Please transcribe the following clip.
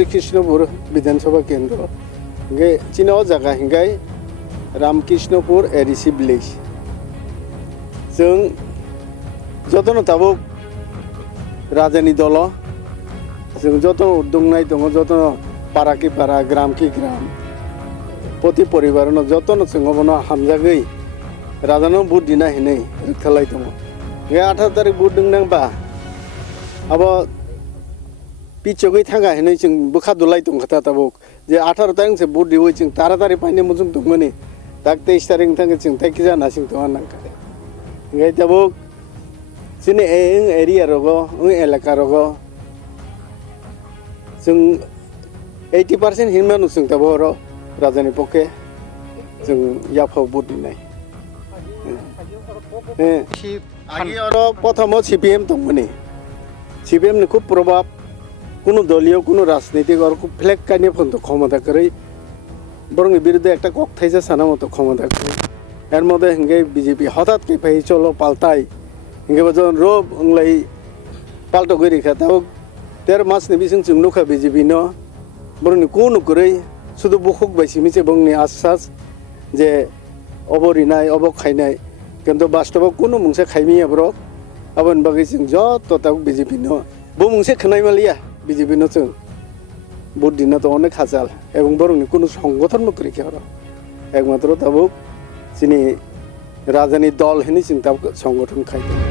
श्रीकृष्णपुर विधानसभा केंद्र हिंगे चिनो जगह हिंगाय रामकृष्णपुर एरिसी विलेज जों जतन ताबुक राजानि दल जों जतन उद्दुंनाय दङ जतन पारा कि पारा ग्राम कि ग्राम प्रति परिवारनो जतन जोङो बनो हामजागै राजानो बुट दिना हिनै रखथालाय दङ बे 18 तारिख बुट दोंनांबा अब पिचोगै थांगा हिनै जों बोखादुलाय दं खथा ताबुक जे 18 तारिख से बुट दिवै जों तारातारि पाइने मुजुं दंमोनि दाक 23 तारिख थांगा जों ताइकि जाना सिं दङ नांका ngai tabuk sini area rogo elaka rogo जों 80% हिनमानु जों ताबो राजानि पके जों याफाव बुट दिनाय आगे आरो प्रथम सीपीएम दंमोनि सीपीएम नि खूब प्रभाव কোনো দলীয় কোনো রাজনীতিক আর খুব ফ্ল্যাগ কাইনে পর্যন্ত ক্ষমতা করে বরং বিরুদ্ধে একটা ককথাইজা সানা মতো ক্ষমতা করে এর মধ্যে হিংগে বিজেপি হঠাৎ কে ফাই চলো পাল্টাই হিংগে বজন রোব ওংলাই পাল্টো করে রেখা তাও 13 মাস নিবি जों नुखा বিজেপি ন বরং কোন করে শুধু বুকুক বাইসি মিছে বংনি আশ্বাস যে অবরিনাই অবখাইনাই কিন্তু বাস্তব কোনো মুংসে খাইমিয়া ব্রক আবন বাগै जों যত তাও বিজেপি ন বো মুংসে খনাই মালিয়া বিজেপি ন जों বুট দিনা তো অনেক হাজাল এবং বরং কোনো সংগঠন নকরি কি হলো একমাত্র তাবুক যিনি রাজধানী দল হেনি চিন্তা সংগঠন খাইতে